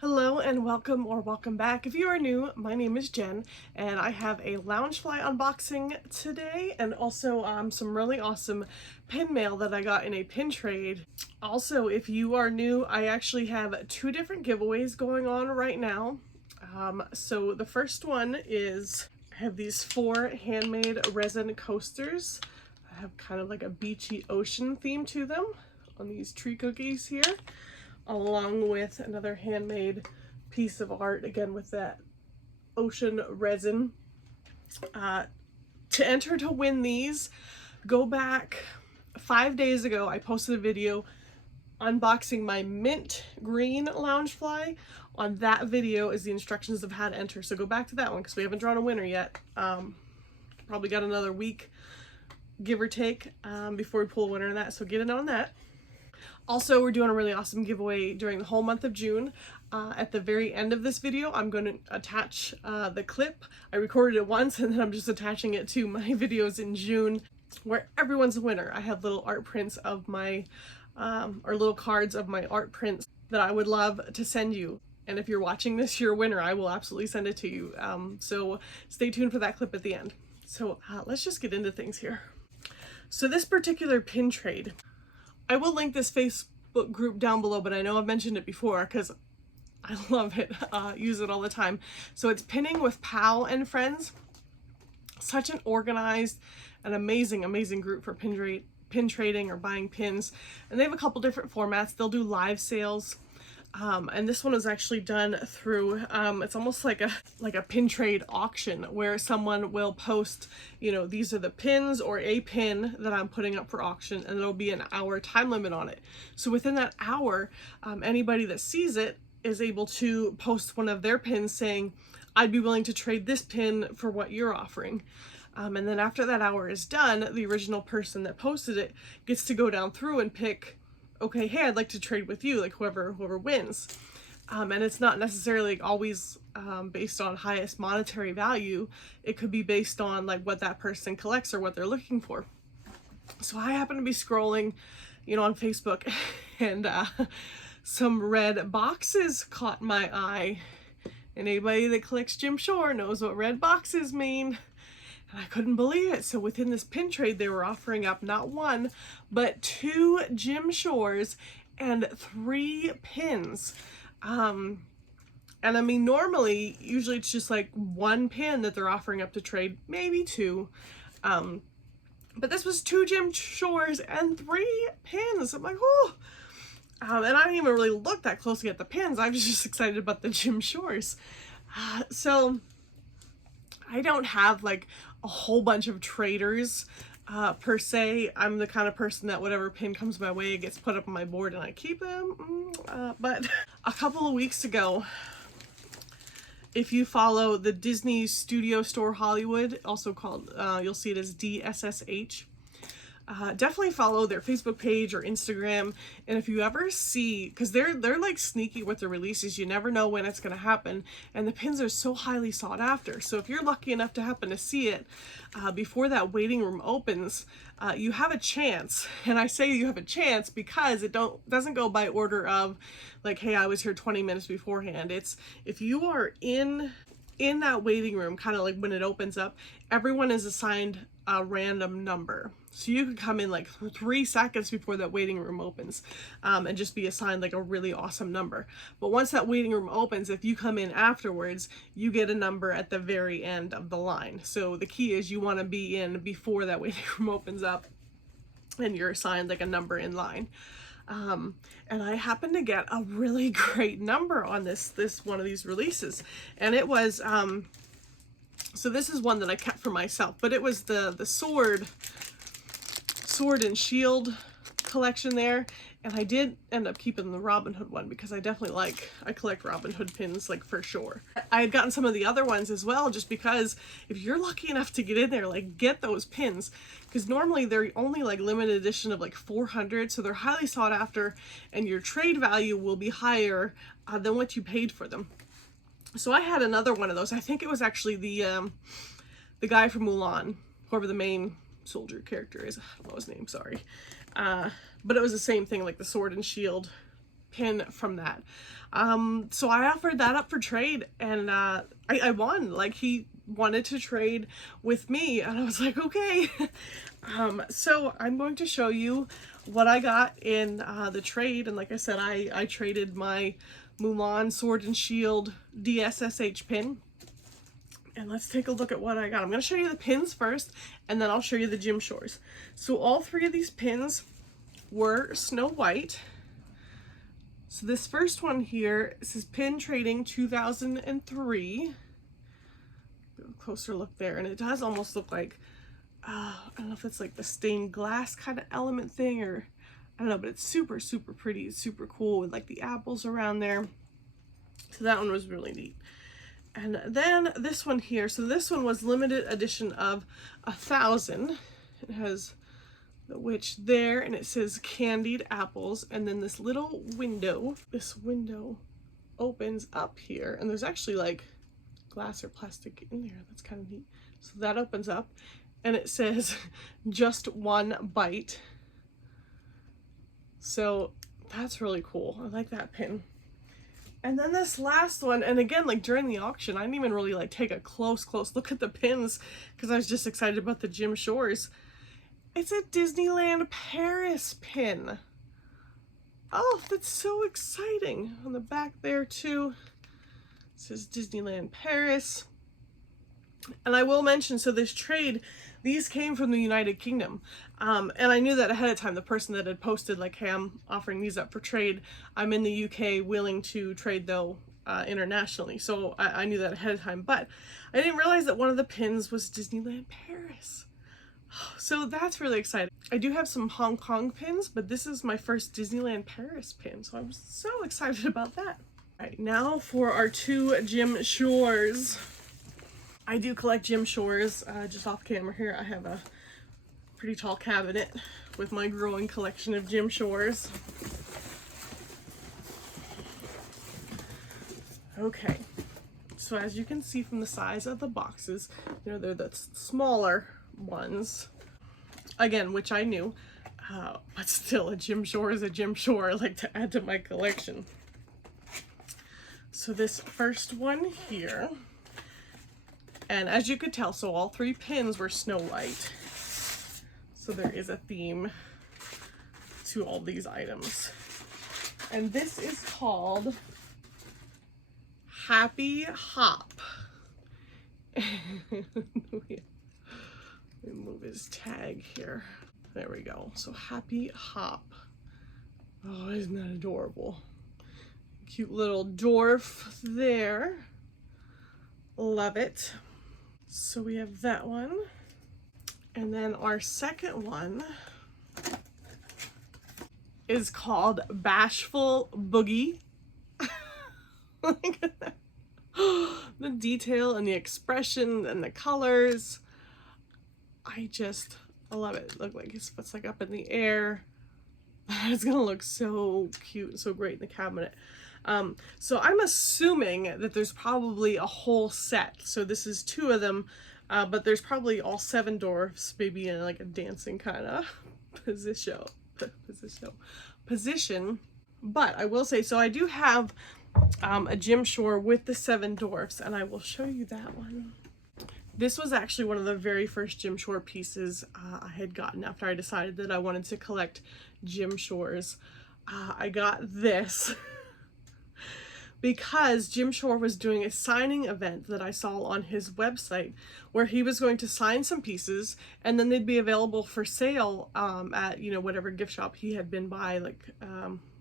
Hello and welcome or welcome back. If you are new, my name is Jen and I have a Loungefly unboxing today and also some really awesome pin mail that I got in a pin trade. Also, if you are new, I actually have two different giveaways going on right now. So the first one is I have these 4 handmade resin coasters. I have kind of like a beachy ocean theme to them on these tree cookies here, along with another handmade piece of art, again with that ocean resin. To enter to win these, go back 5 days ago. I posted a video unboxing my mint green Loungefly. On that video is the instructions of how to enter, so go back to that one because we haven't drawn a winner yet. Probably got another week, give or take, before we pull a winner in that, so get in on that. Also, we're doing a really awesome giveaway during the whole month of June. At the very end of this video, I'm going to attach the clip. I recorded it once and then I'm just attaching it to my videos in June where everyone's a winner. I have little art prints of my, or little cards of my art prints that I would love to send you. And if you're watching this, you're a winner. I will absolutely send it to you. So stay tuned for that clip at the end. So let's just get into things here. So this particular pin trade, I will link this Facebook group down below, but I know I've mentioned it before because I love it, use it all the time. So it's Pinning with Pal and Friends. Such an organized and amazing group for pin trading or buying pins. And they have a couple different formats. They'll do live sales. And this one was actually done through, it's almost like a pin trade auction where someone will post, you know, these are the pins or a pin that I'm putting up for auction, and there'll be an hour time limit on it. So within that hour, anybody that sees it is able to post one of their pins saying, I'd be willing to trade this pin for what you're offering. And then after that hour is done, the original person that posted it gets to go down through and pick, okay, hey, I'd like to trade with you, like whoever wins. And it's not necessarily always based on highest monetary value. It could be based on like what that person collects or what they're looking for. So I happen to be scrolling, you know, on Facebook and some red boxes caught my eye. And anybody that collects Jim Shore knows what red boxes mean. And I couldn't believe it. So within this pin trade, they were offering up not 1, but 2 Jim Shores and 3 pins. And I mean, normally, usually it's just like 1 pin that they're offering up to trade, maybe 2. But this was 2 Jim Shores and 3 pins. I'm like, oh. And I didn't even really look that closely at the pins. I was just excited about the Jim Shores. So I don't have like a whole bunch of traders per se. I'm the kind of person that whatever pin comes my way gets put up on my board and I keep them. But a couple of weeks ago, if you follow the Disney Studio Store Hollywood, also called, you'll see it as DSSH, definitely follow their Facebook page or Instagram. And if you ever see, because they're like sneaky with the releases, you never know when it's going to happen, and the pins are so highly sought after. So if you're lucky enough to happen to see it before that waiting room opens, you have a chance. And I say you have a chance because it doesn't go by order of like, hey, I was here 20 minutes beforehand. It's if you are in that waiting room, kind of like when it opens up, everyone is assigned a random number. So you could come in like 3 seconds before that waiting room opens and just be assigned like a really awesome number. But once that waiting room opens, if you come in afterwards, you get a number at the very end of the line. So the key is you want to be in before that waiting room opens up and you're assigned like a number in line. And I happened to get a really great number on this one of these releases, and it was so this is one that I kept for myself, but it was the sword and shield collection there, and I did end up keeping the Robin Hood one because I collect Robin Hood pins, like, for sure. I had gotten some of the other ones as well, just because if you're lucky enough to get in there, like, get those pins, because normally they're only like limited edition of like 400, so they're highly sought after, and your trade value will be higher than what you paid for them. So I had another one of those. I think it was actually the guy from Mulan, whoever the main soldier character is. I don't know his name, sorry. But it was the same thing, like the sword and shield pin from that. So I offered that up for trade, and I won. Like, he wanted to trade with me, and I was like, okay. So I'm going to show you what I got in the trade. And like I said, I traded my Mulan Sword and Shield DSSH pin. And let's take a look at what I got. I'm going to show you the pins first, and then I'll show you the Gym Shores. So all three of these pins were Snow White. So this first one here, this is Pin Trading 2003. A closer look there, and it does almost look like, I don't know if it's like the stained glass kind of element thing, or I don't know, but it's super, super pretty. It's super cool with like the apples around there. So that one was really neat. And then this one here, so this one was limited edition of 1,000. It has the witch there, and it says candied apples, and then this little window, this window opens up here, and there's actually like glass or plastic in there. That's kind of neat. So that opens up, and it says just one bite. So that's really cool. I like that pin. And then this last one, and again, like during the auction, I didn't even really like take a close look at the pins because I was just excited about the Gym Shores. It's a Disneyland Paris pin. Oh, that's so exciting. On the back there too, it says Disneyland Paris. And I will mention, so this trade, these came from the United Kingdom. And I knew that ahead of time. The person that had posted like, hey, I'm offering these up for trade. I'm in the UK, willing to trade though internationally. So I knew that ahead of time, but I didn't realize that one of the pins was Disneyland Paris. So that's really exciting. I do have some Hong Kong pins, but this is my first Disneyland Paris pin. So I'm so excited about that. All right, now for our two Gym Shores. I do collect Gym Shores. Just off camera here, I have a pretty tall cabinet with my growing collection of Gym Shores. Okay, so as you can see from the size of the boxes, you know, they're the smaller ones. Again, which I knew, but still, a Gym Shore is a Gym Shore. I like to add to my collection. So this first one here, and as you could tell, so all three pins were Snow White. So there is a theme to all these items. And this is called Happy Hop. Let me move his tag here. There we go. So Happy Hop. Oh, isn't that adorable? Cute little dwarf there. Love it. So we have that one. And then our second one is called Bashful Boogie. Look at that. The detail and the expression and the colors. I love it. Look like his foot's like up in the air. It's gonna look so cute and so great in the cabinet. So I'm assuming that there's probably a whole set. So this is two of them, but there's probably all 7 dwarfs, maybe in like a dancing kind of position. But I will say, so I do have a Gym Shore with the 7 dwarfs, and I will show you that one. This was actually one of the very first Gym Shore pieces I had gotten after I decided that I wanted to collect Gym Shores. I got this because Gym Shore was doing a signing event that I saw on his website where he was going to sign some pieces and then they'd be available for sale at, you know, whatever gift shop he had been by, like,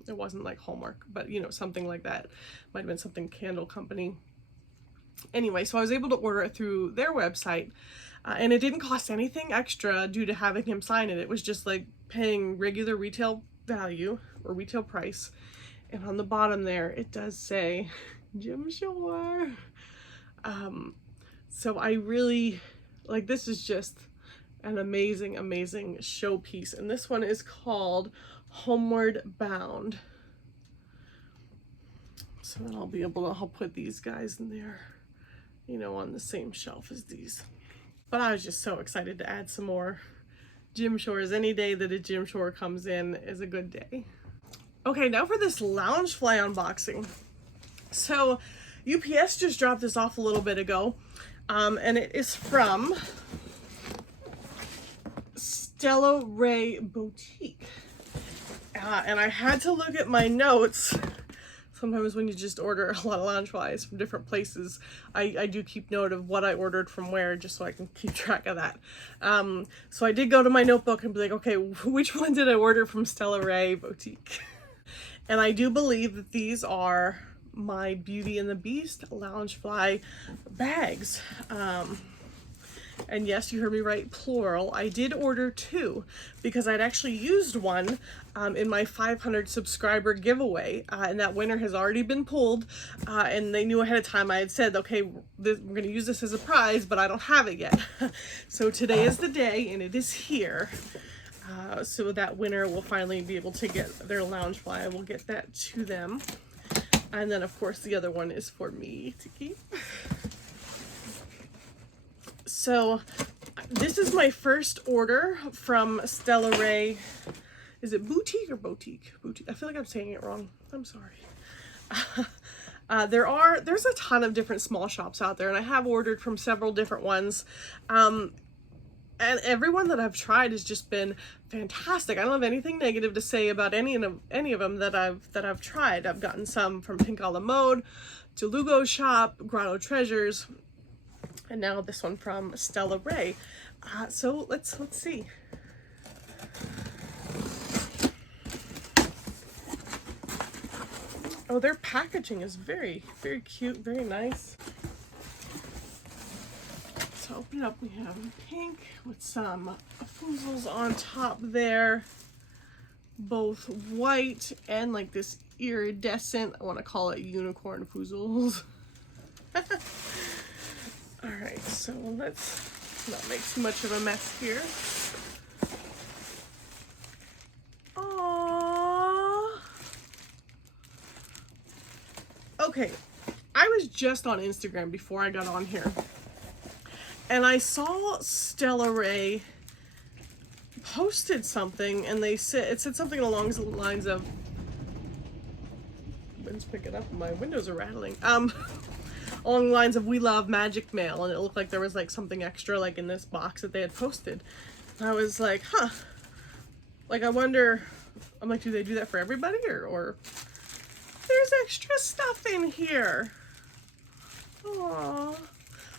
it wasn't like Hallmark, but, you know, something like that. Might have been something candle company. Anyway, so I was able to order it through their website, and it didn't cost anything extra due to having him sign it. It was just like paying regular retail value or retail price. And on the bottom there, it does say Gym Shore. So I really, like, this is just an amazing, amazing showpiece. And this one is called Homeward Bound. So then I'll be able to, I'll put these guys in there, you know, on the same shelf as these. But I was just so excited to add some more Gym Shores. Any day that a Gym Shore comes in is a good day. Okay, now for this Loungefly unboxing. So UPS just dropped this off a little bit ago, and it is from Stella Rae Boutique. And I had to look at my notes. Sometimes when you just order a lot of Loungeflies from different places, I do keep note of what I ordered from where, just so I can keep track of that. So I did go to my notebook and be like, okay, which one did I order from Stella Rae Boutique? And I do believe that these are my Beauty and the Beast Loungefly bags. And yes, you heard me right, plural. I did order 2 because I'd actually used one in my 500 subscriber giveaway, and that winner has already been pulled, and they knew ahead of time. I had said, okay, we're going to use this as a prize, but I don't have it yet. So today is the day, and it is here. So that winner will finally be able to get their Loungefly. I will get that to them. And then, of course, the other one is for me to keep. So this is my first order from Stella Rae. Is it Boutique or Boutique? Boutique. I feel like I'm saying it wrong. I'm sorry. There's a ton of different small shops out there, and I have ordered from several different ones. And everyone that I've tried has just been fantastic. I don't have anything negative to say about any of them that I've tried. I've gotten some from Pink a la Mode, to Lugo Shop, Grotto Treasures, and now this one from Stella Rae. So let's see. Oh, their packaging is very, very cute, very nice. So open it up, we have pink with some foozles on top there. Both white and like this iridescent, I want to call it unicorn foozles. Alright, so let's not make too much of a mess here. Aww. Okay, I was just on Instagram before I got on here, and I saw Stella Rae posted something, and it said something along the lines of, wind's picking up, my windows are rattling. Along the lines of, we love magic mail, and it looked like there was like something extra like in this box that they had posted. And I was like, huh, like I wonder, I'm like, do they do that for everybody, or there's extra stuff in here? Aww.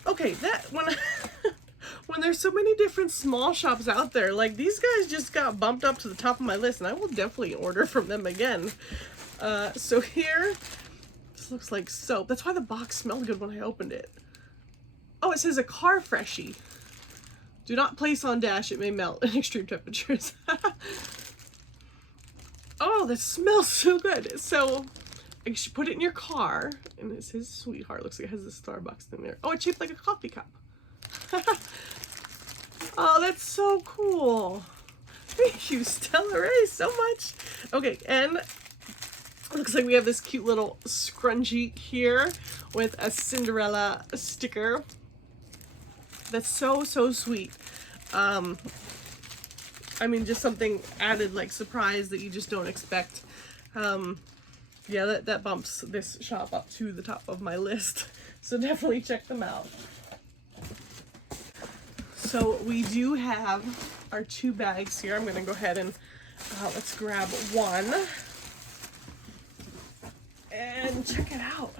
Okay, that when there's so many different small shops out there, like these guys just got bumped up to the top of my list, and I will definitely order from them again. So here, looks like soap. That's why the box smelled good when I opened it. Oh, it says a car freshie. Do not place on dash, it may melt in extreme temperatures. Oh, that smells so good. So you should put it in your car, and it says sweetheart. Looks like it has a Starbucks thing there. Oh, it's shaped like a coffee cup. Oh, that's so cool. Thank you, Stella Rae, so much. Okay, and looks like we have this cute little scrunchie here with a Cinderella sticker. That's so, so sweet. I mean, just something added, like surprise that you just don't expect. Yeah, that bumps this shop up to the top of my list. So definitely check them out. So we do have our 2 bags here. I'm gonna go ahead and let's grab one. And check it out.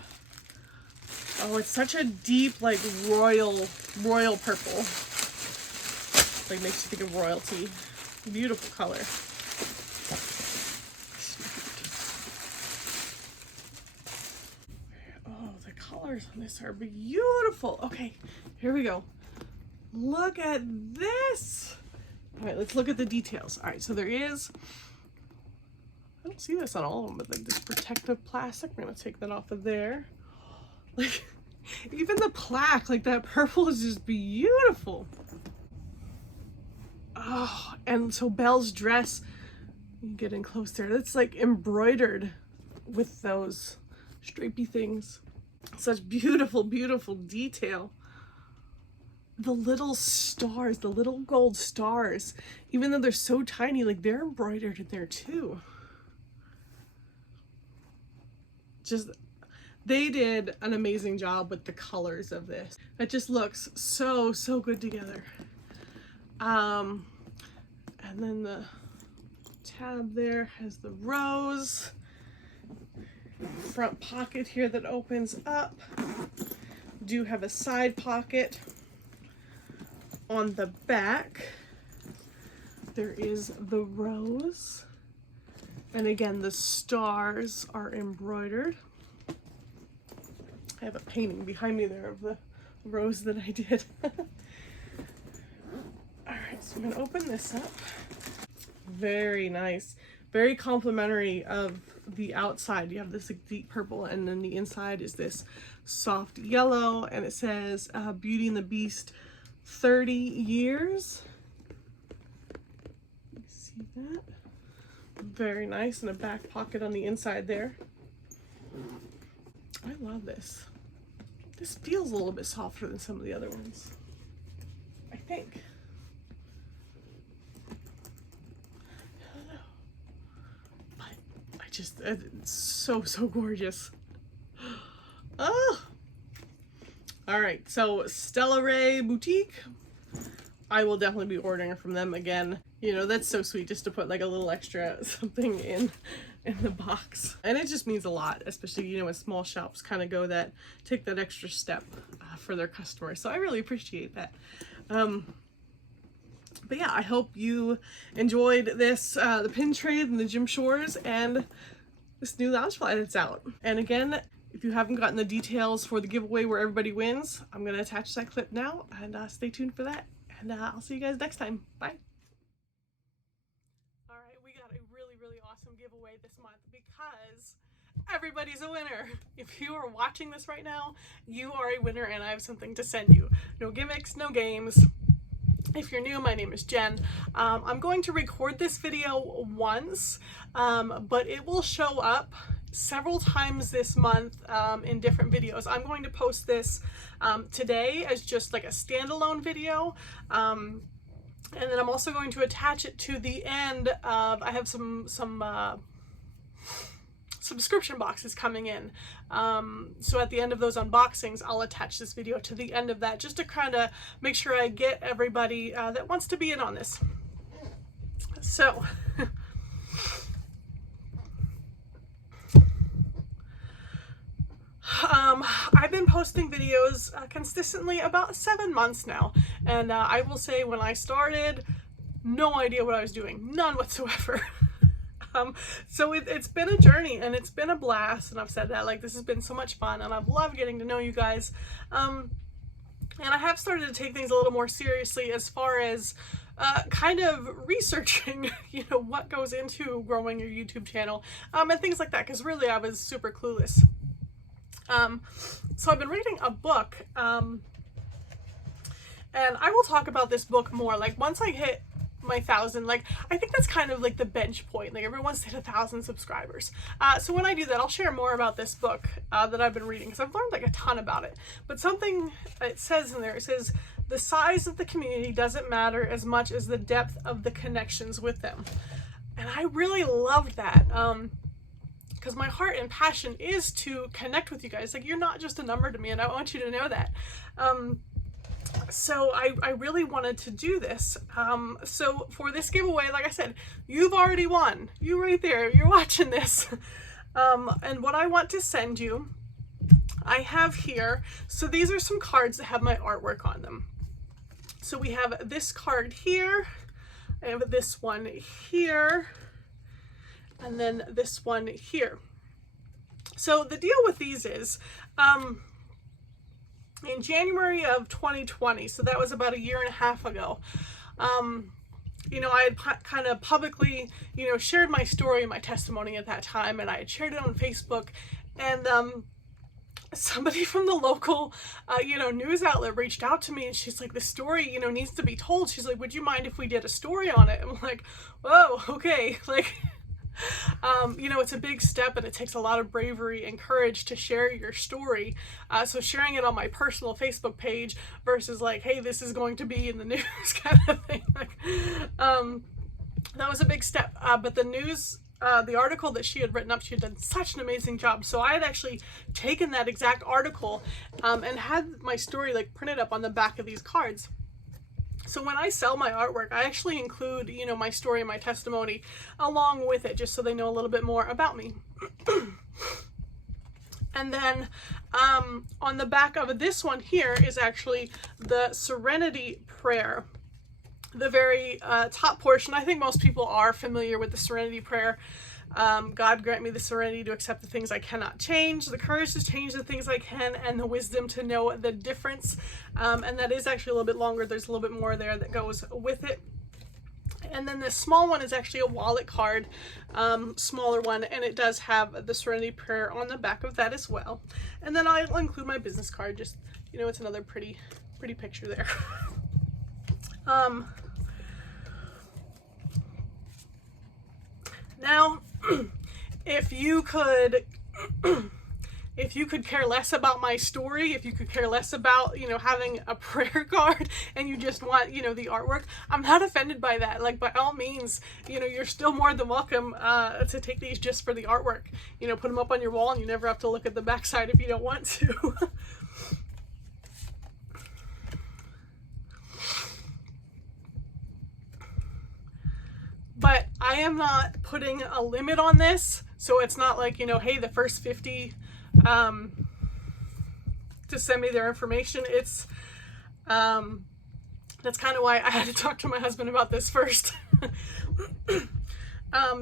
Oh, it's such a deep, like royal purple. Like makes you think of royalty. Beautiful color. Oh, the colors on this are beautiful. Okay, here we go. Look at this. All right, let's look at the details. All right, so there is, I don't see this on all of them, but like this protective plastic. I'm gonna take that off of there. Like, even the plaque, like that purple is just beautiful. Oh, and so Belle's dress, getting close there, it's like embroidered with those stripey things. Such beautiful, beautiful detail. The little stars, the little gold stars, even though they're so tiny, like they're embroidered in there too. just, they did an amazing job with the colors of this. It just looks so, so good together. And then the tab there has the rose. Front pocket here that opens up. Do have a side pocket on the back. There is the rose, and again the stars are embroidered. I have a painting behind me there of the rose that I did. Alright, so I'm going to open this up. Very nice. Very complimentary of the outside. You have this like, deep purple, and then the inside is this soft yellow, and it says Beauty and the Beast 30 years. You see that? Very nice, and a back pocket on the inside there. I love this. This feels a little bit softer than some of the other ones, I think. I don't know. But I just, it's so, so gorgeous. Oh! Alright, so Stella Rae Boutique. I will definitely be ordering from them again. You know, that's so sweet just to put like a little extra something in the box. And it just means a lot, especially, you know, when small shops kind of go that, take that extra step for their customers. So I really appreciate that. But yeah, I hope you enjoyed this, the pin trade and the gym shores and this new Loungefly that's out. And again, if you haven't gotten the details for the giveaway where everybody wins, I'm going to attach that clip now, and stay tuned for that. And I'll see you guys next time. Bye. All right, we got a really, really awesome giveaway this month because everybody's a winner. If you are watching this right now, you are a winner, and I have something to send you. No gimmicks, no games. If you're new, my name is Jen. I'm going to record this video once, but it will show up several times this month in different videos. I'm going to post this today as just like a standalone video, and then I'm also going to attach it to the end of, I have some subscription boxes coming in, so at the end of those unboxings I'll attach this video to the end of that, just to kind of make sure I get everybody that wants to be in on this. So I've been posting videos consistently about 7 months now, and I will say when I started, no idea what I was doing, none whatsoever. So it's been a journey, and it's been a blast, and I've said that, like, this has been so much fun, and I've loved getting to know you guys. And I have started to take things a little more seriously as far as kind of researching, you know, what goes into growing your YouTube channel, and things like that, because really I was super clueless. So I've been reading a book, and I will talk about this book more, like, once I hit my 1,000, like, I think that's kind of like the bench point, like everyone's hit 1,000 subscribers. So when I do that, I'll share more about this book that I've been reading, because I've learned like a ton about it. But something it says in there, it says, the size of the community doesn't matter as much as the depth of the connections with them. And I really loved that. Because my heart and passion is to connect with you guys. Like, you're not just a number to me, and I want you to know that. So I really wanted to do this. So for this giveaway, like I said, you've already won. You right there, you're watching this. And what I want to send you, I have here, so these are some cards that have my artwork on them. So we have this card here, I have this one here, and then this one here. So the deal with these is, in January of 2020, so that was about 1.5 years ago, you know, I had kind of publicly, you know, shared my story and my testimony at that time, and I had shared it on Facebook, and somebody from the local, you know, news outlet reached out to me, and she's like, the story, you know, needs to be told. She's like, would you mind if we did a story on it? And I'm like, whoa, okay, like, you know, it's a big step, and it takes a lot of bravery and courage to share your story. So sharing it on my personal Facebook page versus like, hey, this is going to be in the news kind of thing, like, that was a big step. But the news the article that she had written up, she had done such an amazing job. So I had actually taken that exact article and had my story like printed up on the back of these cards. So when I sell my artwork, I actually include, you know, my story and my testimony along with it, just so they know a little bit more about me. And then on the back of this one here is actually the Serenity Prayer. The very top portion. I think most people are familiar with the Serenity Prayer. God grant me the serenity to accept the things I cannot change, the courage to change the things I can, and the wisdom to know the difference. And that is actually a little bit longer. There's a little bit more there that goes with it. And then this small one is actually a wallet card, smaller one, and it does have the Serenity Prayer on the back of that as well. And then I'll include my business card, just, you know, it's another pretty picture there. Now, if you could care less about my story, if you could care less about, you know, having a prayer card and you just want, you know, the artwork, I'm not offended by that. Like, by all means, you know, you're still more than welcome to take these just for the artwork. You know, put them up on your wall and you never have to look at the backside if you don't want to. But I am not putting a limit on this, so it's not like, you know, hey, the first 50 to send me their information. It's that's kind of why I had to talk to my husband about this first.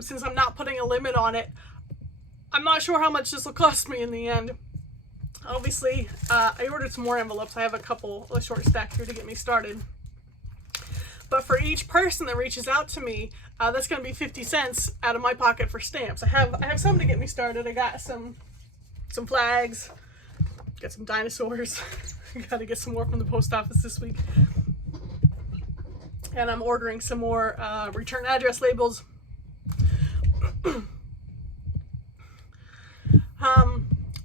Since I'm not putting a limit on it, I'm not sure how much this will cost me in the end. Obviously, I ordered some more envelopes. I have a short stack here to get me started. But for each person that reaches out to me, that's going to be 50 cents out of my pocket for stamps. I have some to get me started. I got some flags, got some dinosaurs. Got to get some more from the post office this week. And I'm ordering some more return address labels.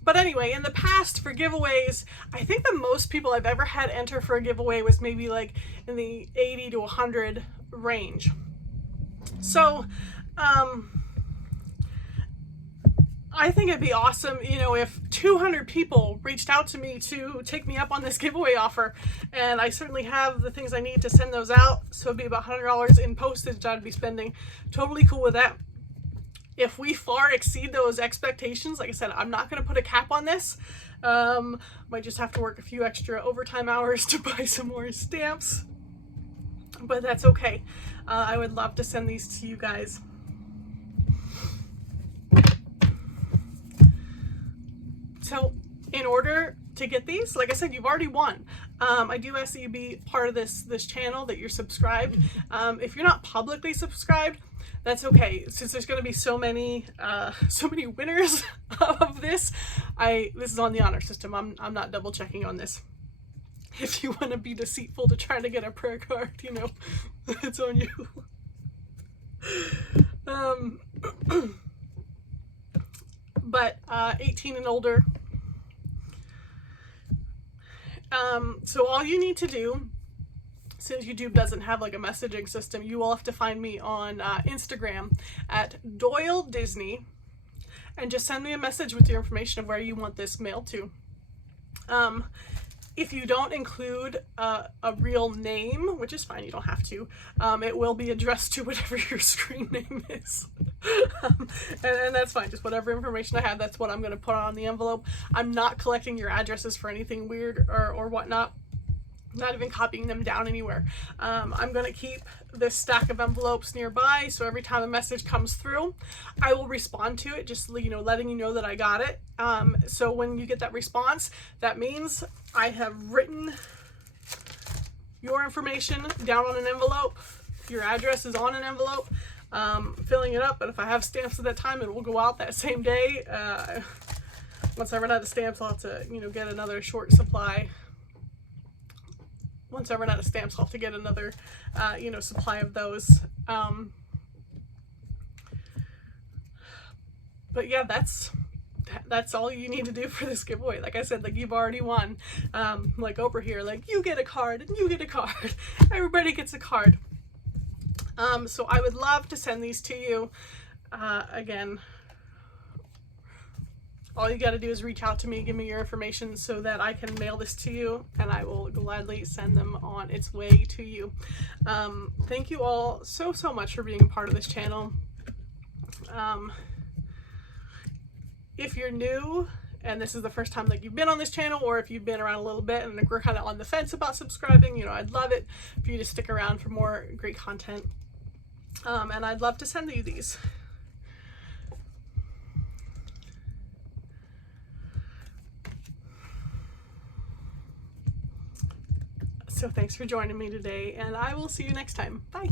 But anyway, in the past for giveaways, I think the most people I've ever had enter for a giveaway was maybe like in the 80 to 100 range. So, I think it'd be awesome, you know, if 200 people reached out to me to take me up on this giveaway offer, and I certainly have the things I need to send those out, so it'd be about $100 in postage I'd be spending. Totally cool with that. If we far exceed those expectations, like I said, I'm not going to put a cap on this. Might just have to work a few extra overtime hours to buy some more stamps, but that's okay. I would love to send these to you guys. So in order to get these, like I said, you've already won. I do ask that you be part of this channel, that you're subscribed. If you're not publicly subscribed, that's okay. Since there's going to be so many winners of this, this is on the honor system. I'm not double checking on this. If you want to be deceitful to try to get a prayer card, you know, it's on you. But 18 and older. So all you need to do, since YouTube doesn't have like a messaging system, you will have to find me on Instagram at Doyle Disney, and just send me a message with your information of where you want this mailed to. If you don't include a real name, which is fine, you don't have to, it will be addressed to whatever your screen name is. And that's fine, just whatever information I have, that's what I'm going to put on the envelope. I'm not collecting your addresses for anything weird or whatnot. Not even copying them down anywhere. I'm going to keep this stack of envelopes nearby, so every time a message comes through, I will respond to it, just, you know, letting you know that I got it. So when you get that response, that means I have written your information down on an envelope. Your address is on an envelope. Filling it up, and if I have stamps at that time, it will go out that same day. Once I run out of stamps, I'll have to, you know, get another short supply. Once I run out of stamps, I'll have to get another, you know, supply of those. But yeah, that's all you need to do for this giveaway. Like I said, like, you've already won. Like Oprah here, like, you get a card and you get a card. Everybody gets a card. So I would love to send these to you. Again, all you got to do is reach out to me, give me your information so that I can mail this to you, and I will gladly send them on its way to you. Thank you all so much for being a part of this channel. If you're new and this is the first time that you've been on this channel, or if you've been around a little bit and we're kind of on the fence about subscribing, you know, I'd love it for you to stick around for more great content. And I'd love to send you these. So thanks for joining me today, and I will see you next time. Bye.